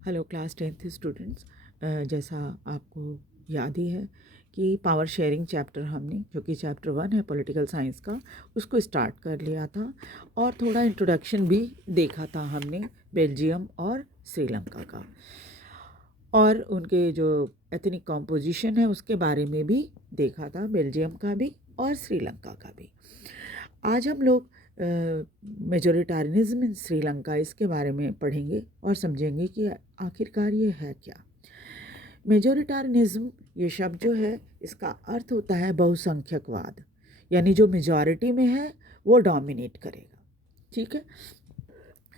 Hello class 10th students. जैसा आपको याद ही है कि पावर शेयरिंग चैप्टर हमने, जो कि चैप्टर 1 है पॉलिटिकल साइंस का, उसको स्टार्ट कर लिया था और थोड़ा इंट्रोडक्शन भी देखा था हमने बेल्जियम और श्रीलंका का, और उनके जो एथनिक कॉम्पोजिशन है उसके बारे में भी देखा था, बेल्जियम का भी और श्रीलंका का भी। आज हम लोग मेजोरिटारिज्म इन श्रीलंका, इसके बारे में पढ़ेंगे और समझेंगे कि आखिरकार ये है क्या। मेजोरिटारिज्म ये शब्द जो है, इसका अर्थ होता है बहुसंख्यकवाद, यानी जो मेजॉरिटी में है वो डोमिनेट करेगा। ठीक है,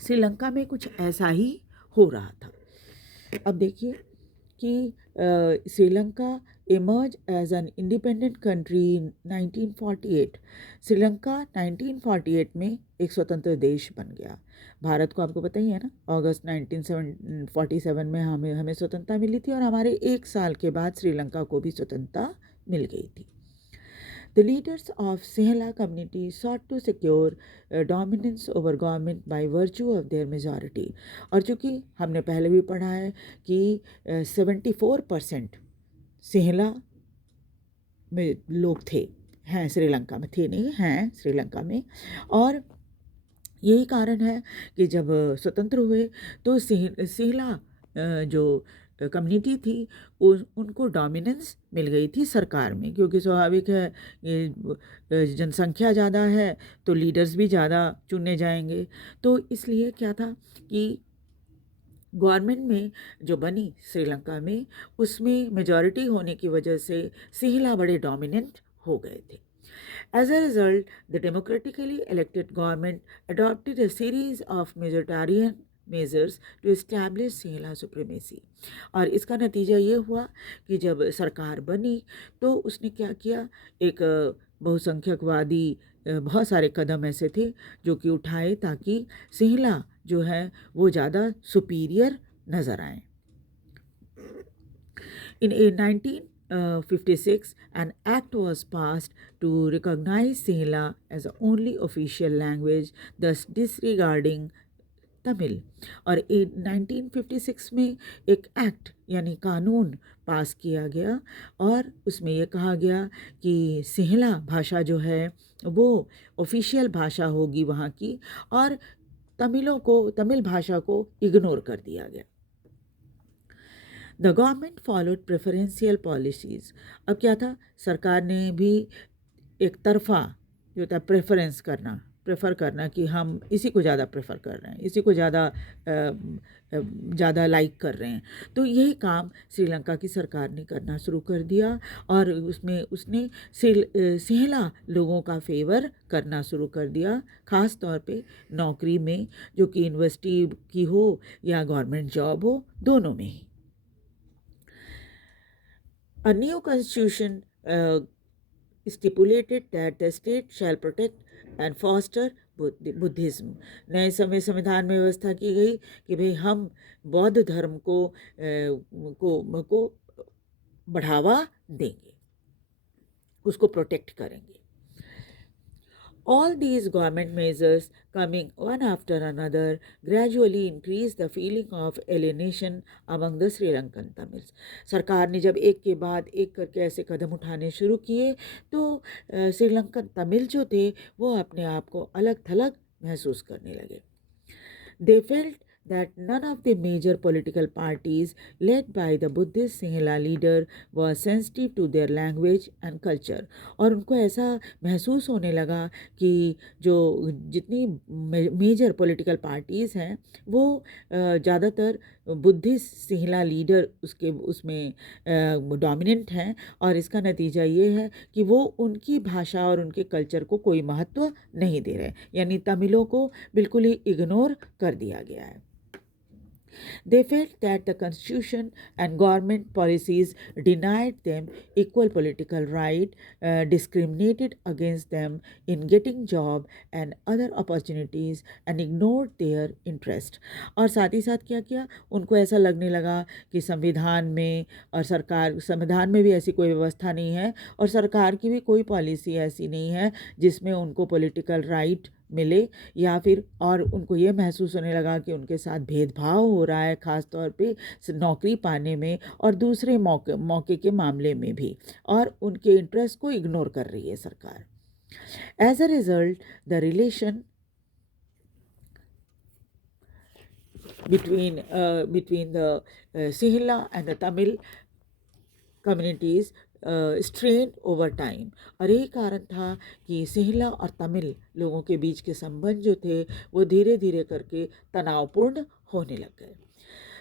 श्रीलंका में कुछ ऐसा ही हो रहा था। अब देखिए कि Sri Lanka emerged as an independent country in 1948। Sri Lanka 1948 में एक स्वतंत्र देश बन गया। भारत को आपको पता ही है ना, अगस्त 1947 में हमें स्वतंत्रता मिली थी और हमारे एक साल के बाद श्रीलंका को भी स्वतंत्रता मिल गई थी। The leaders of Sinhala community sought to secure dominance over government by virtue of their majority। और चूँकि हमने पहले भी पढ़ा है कि 74% सिंहला में लोग थे, हैं श्रीलंका में, थे नहीं हैं श्रीलंका में, और यही कारण है कि जब स्वतंत्र हुए तो सिंहला जो कम्युनिटी थी उनको डोमिनेंस मिल गई थी सरकार में, क्योंकि स्वाभाविक है ये जनसंख्या ज़्यादा है तो लीडर्स भी ज़्यादा चुने जाएंगे। तो इसलिए क्या था कि गवर्नमेंट में जो बनी श्रीलंका में, उसमें मेजॉरिटी होने की वजह से सिंहला बड़े डोमिनेंट हो गए थे। As a result, the democratically elected government adopted a series of majoritarian measures to establish Sinhala supremacy। और इसका नतीजा ये हुआ कि जब सरकार बनी तो उसने क्या किया, एक बहुसंख्यकवादी बहुत सारे कदम ऐसे थे जो कि उठाए ताकि सिंहला जो है वो ज़्यादा सुपीरियर नज़र आए। In 1956, an act was passed to recognize Sinhala as the only official language, thus disregarding Tamil. और 1956 में एक एक्ट यानी कानून पास किया गया और उसमें यह कहा गया कि सिंहला भाषा जो है वो ऑफिशियल भाषा होगी वहाँ की, और तमिल भाषा को इग्नोर कर दिया गया। The government followed preferential policies. अब क्या था, सरकार ने भी एक तरफा जो था प्रेफर करना कि हम इसी को ज़्यादा प्रेफर कर रहे हैं, इसी को ज़्यादा लाइक कर रहे हैं। तो यही काम श्रीलंका की सरकार ने करना शुरू कर दिया और उसने सिंहला लोगों का फेवर करना शुरू कर दिया, ख़ास तौर पे नौकरी में, जो कि यूनिवर्सिटी की हो या गवर्नमेंट जॉब हो, दोनों में ही। A new constitution stipulated that the state shall protect and foster Buddhism. नए संविधान में व्यवस्था की गई कि भाई हम बौद्ध धर्म को बढ़ावा देंगे, उसको प्रोटेक्ट करेंगे। All these government measures, coming one after another, gradually increased the feeling of alienation among the Sri Lankan Tamils। सरकार ने जब एक के बाद एक करके ऐसे कदम उठाने शुरू किए तो श्रीलंकन तमिल जो थे वो अपने आप को अलग थलग महसूस करने लगे। They felt that none of the major political parties led by the Buddhist Sinhala leader was sensitive to their language and culture। और उनको ऐसा महसूस होने लगा कि जो जितनी मेजर पॉलिटिकल पार्टीज़ हैं वो ज़्यादातर बुद्धिस्ट सिंहला लीडर उसमें डोमिनेंट हैं, और इसका नतीजा ये है कि वो उनकी भाषा और उनके कल्चर को कोई महत्व नहीं दे रहे, यानी तमिलों को बिल्कुल ही इग्नोर कर दिया गया है। They felt that the constitution and government policies denied them equal political right, discriminated against them in getting job and other opportunities, and ignored their interest। और साथ ही साथ क्या किया, उनको ऐसा लगने लगा कि संविधान में भी ऐसी कोई व्यवस्था नहीं है और सरकार की भी कोई पॉलिसी ऐसी नहीं है जिसमें उनको पॉलिटिकल राइट मिले, या फिर और उनको ये महसूस होने लगा कि उनके साथ भेदभाव हो रहा है, ख़ास तौर पे नौकरी पाने में और दूसरे मौके के मामले में भी, और उनके इंटरेस्ट को इग्नोर कर रही है सरकार। As a result the relation between the Sinhala and the Tamil communities strained over time। और यही कारण था कि सिंहला और तमिल लोगों के बीच के संबंध जो थे वो धीरे धीरे करके तनावपूर्ण होने लग गए।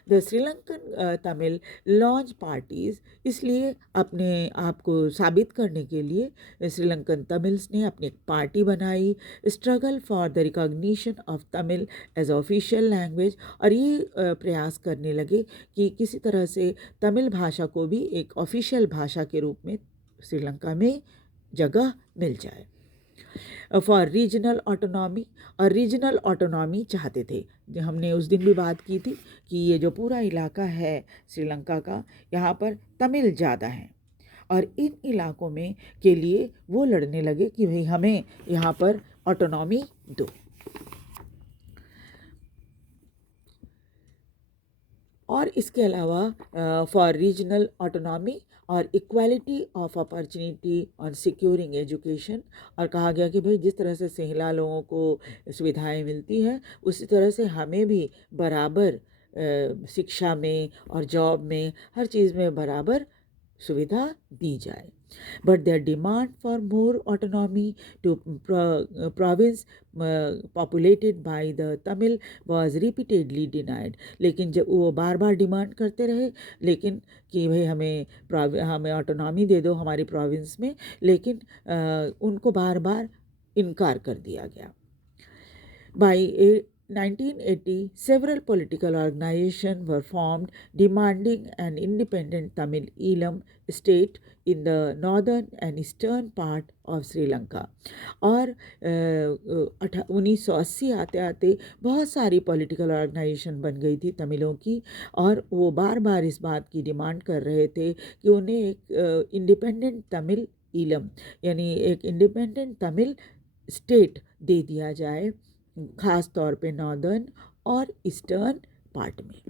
The Sri Lankan Tamil launch parties, इसलिए अपने आप को साबित करने के लिए श्रीलंकन तमिल्स ने अपनी एक पार्टी बनाई, struggle for the recognition of Tamil as official language. और ये प्रयास करने लगे कि किसी तरह से तमिल भाषा को भी एक ऑफिशियल भाषा के रूप में श्रीलंका में जगह मिल जाए। फॉर रीजनल ऑटोनॉमी, और रीजनल ऑटोनॉमी चाहते थे। जो हमने उस दिन भी बात की थी कि ये जो पूरा इलाका है श्रीलंका का, यहाँ पर तमिल ज़्यादा हैं, और इन इलाकों में के लिए वो लड़ने लगे कि भाई हमें यहाँ पर ऑटोनॉमी दो। और इसके अलावा फॉर रीजनल ऑटोनॉमी और equality of opportunity on securing education, और कहा गया कि भाई जिस तरह से सिंहला लोगों को सुविधाएं मिलती हैं उसी तरह से हमें भी बराबर शिक्षा में और जॉब में, हर चीज़ में बराबर सुविधा दी जाए। But there demand for more autonomy to province populated by the Tamil was repeatedly denied. लेकिन जब वो बार बार डिमांड करते रहे, लेकिन कि भाई हमें ऑटोनॉमी दे दो हमारी प्रोविंस में, लेकिन उनको बार बार इनकार कर दिया गया। By 1980, several political organizations were formed demanding an independent Tamil Eelam state in the northern and eastern part of Sri Lanka। और 1980 आते आते बहुत सारी पॉलिटिकल ऑर्गेनाइजेशन बन गई थी तमिलों की, और वो बार बार इस बात की डिमांड कर रहे थे कि उन्हें एक इंडिपेंडेंट तमिल ईलम, यानी एक इंडिपेंडेंट तमिल स्टेट दे दिया जाए, खास तौर पे नॉर्दर्न और ईस्टर्न पार्ट में।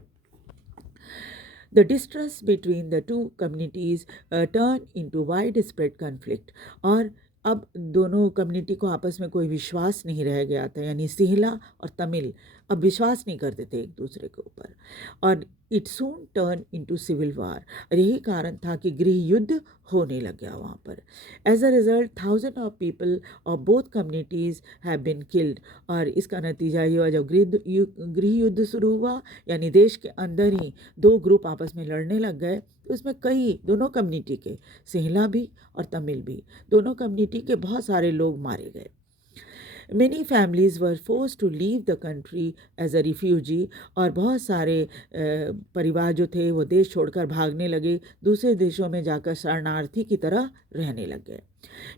The distrust between the two communities turned into widespread conflict। और अब दोनों कम्युनिटी को आपस में कोई विश्वास नहीं रह गया था, यानी सिंहला और तमिल अब विश्वास नहीं करते थे एक दूसरे के ऊपर, और it soon turn into civil war. और यही कारण था कि गृह युद्ध होने लग गया वहाँ पर। As a result thousand of people of both communities have been killed. और इसका नतीजा ये हुआ, जब गृह युद्ध शुरू हुआ, यानी देश के अंदर ही दो ग्रुप आपस में लड़ने लग गए, तो उसमें कई दोनों कम्युनिटी के, सिंहला भी और तमिल भी, दोनों कम्युनिटी के बहुत सारे लोग मारे गए। Many families were forced to leave the country as a refugee। और बहुत सारे परिवार जो थे वो देश छोड़कर भागने लगे, दूसरे देशों में जाकर शरणार्थी की तरह रहने लग गए।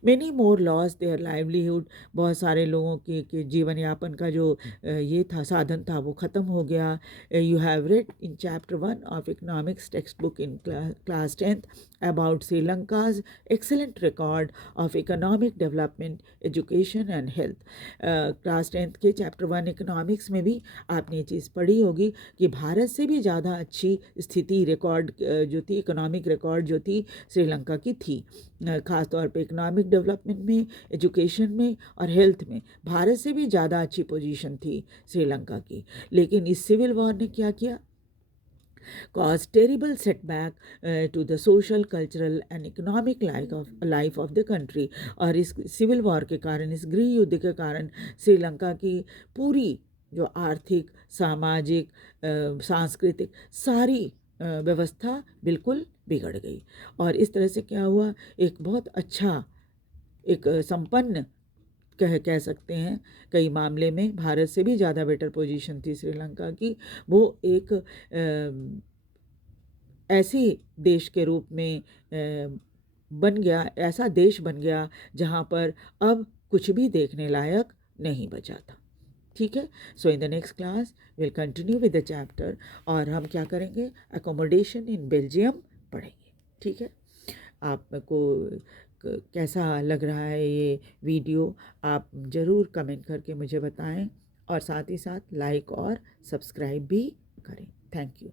Many more lost their livelihood। बहुत सारे लोगों के जीवन यापन का जो ये था साधन था वो ख़त्म हो गया। You have read in chapter 1 of economics textbook in class 10th about Sri Lanka's excellent record of economic development, education and health। Class 10th के चैप्टर 1 इकोनॉमिक्स में भी आपने ये चीज़ पढ़ी होगी कि भारत से भी ज़्यादा अच्छी स्थिति रिकॉर्ड जो थी, इकोनॉमिक रिकॉर्ड जो थी श्रीलंका की थी, ख़ास तौर पे इकोनॉमिक डेवलपमेंट में, एजुकेशन में और हेल्थ में भारत से भी ज़्यादा अच्छी पोजीशन थी श्रीलंका की। लेकिन इस सिविल वॉर ने क्या किया, caused terrible setback to the social, cultural and economic life of the country। और इस सिविल वॉर के कारण, इस गृह युद्ध के कारण श्रीलंका की पूरी जो आर्थिक, सामाजिक, सांस्कृतिक सारी व्यवस्था बिल्कुल बिगड़ गई। और इस तरह से क्या हुआ, एक बहुत अच्छा, एक संपन्न कह सकते हैं कई मामले में भारत से भी ज़्यादा बेटर पोजीशन थी श्रीलंका की, वो एक ऐसी देश के रूप में बन गया, ऐसा देश बन गया जहाँ पर अब कुछ भी देखने लायक नहीं बचा था। ठीक है, so in the next class will continue with the chapter, और हम क्या करेंगे, अकोमोडेशन इन बेल्जियम पढ़ेंगे। ठीक है, आपको कैसा लग रहा है ये वीडियो, आप ज़रूर कमेंट करके मुझे बताएं और साथ ही साथ लाइक और सब्सक्राइब भी करें। Thank you.